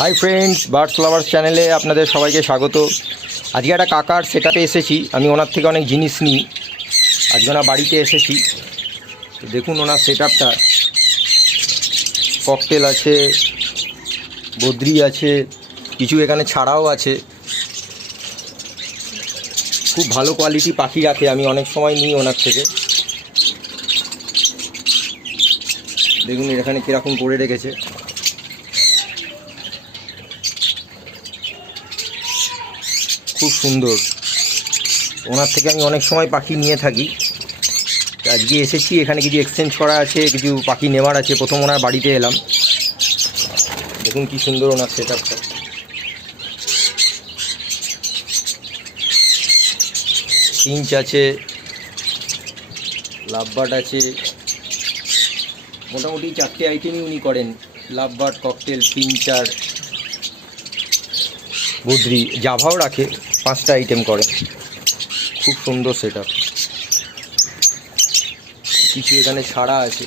Hi friends, birds lovers চ্যানেলে আপনাদের সবাইকে স্বাগত। আজকে একটা কাকার সেটআপে এসেছি। আমি ওনার থেকে অনেক জিনিস নিই। আজকে ওনার বাড়িতে এসেছি, তো দেখুন ওনার সেটআপটা। ককটেল আছে, বদ্রি আছে, কিছু এখানে ছাড়াও আছে। খুব ভালো কোয়ালিটি পাখি রাখে, আমি অনেক সময় নিই ওনার থেকে। দেখুন এখানে কীরকম করে রেখেছে। খুব সুন্দর। ওনার থেকে আমি অনেক সময় পাখি নিয়ে থাকি। আজকে এসেছি, এখানে কিছু এক্সচেঞ্জ করা আছে, কিছু পাখি নেওয়ার আছে। প্রথম ওনার বাড়িতে এলাম, দেখুন কি সুন্দর ওনার সেটআপটা। ফিঞ্চ আছে, লাভবার্ড আছে, মোটামুটি 4টে আইটেমই উনি করেন। লাভবার্ড, ককটেল, ফিঞ্চ আর বদ্রি, জাভাও রাখে। 5টা আইটেম করে। খুব সুন্দর সেটআপ। কিছু এখানে ছাড়া আছে।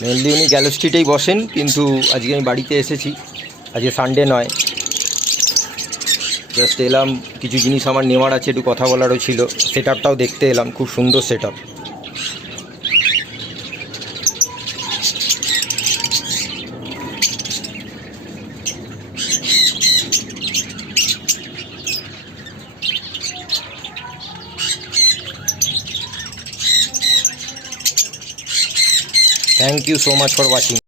মেনলি উনি গ্যালো স্ট্রিটেই বসেন, কিন্তু আজকে আমি বাড়িতে এসেছি। আজকে সানডে নয়, জাস্ট এলাম। কিছু জিনিস আমার নেওয়ার আছে, একটু কথা বলারও ছিল। সেটআপটাও দেখতে এলাম, খুব সুন্দর setup. Thank you so much for watching.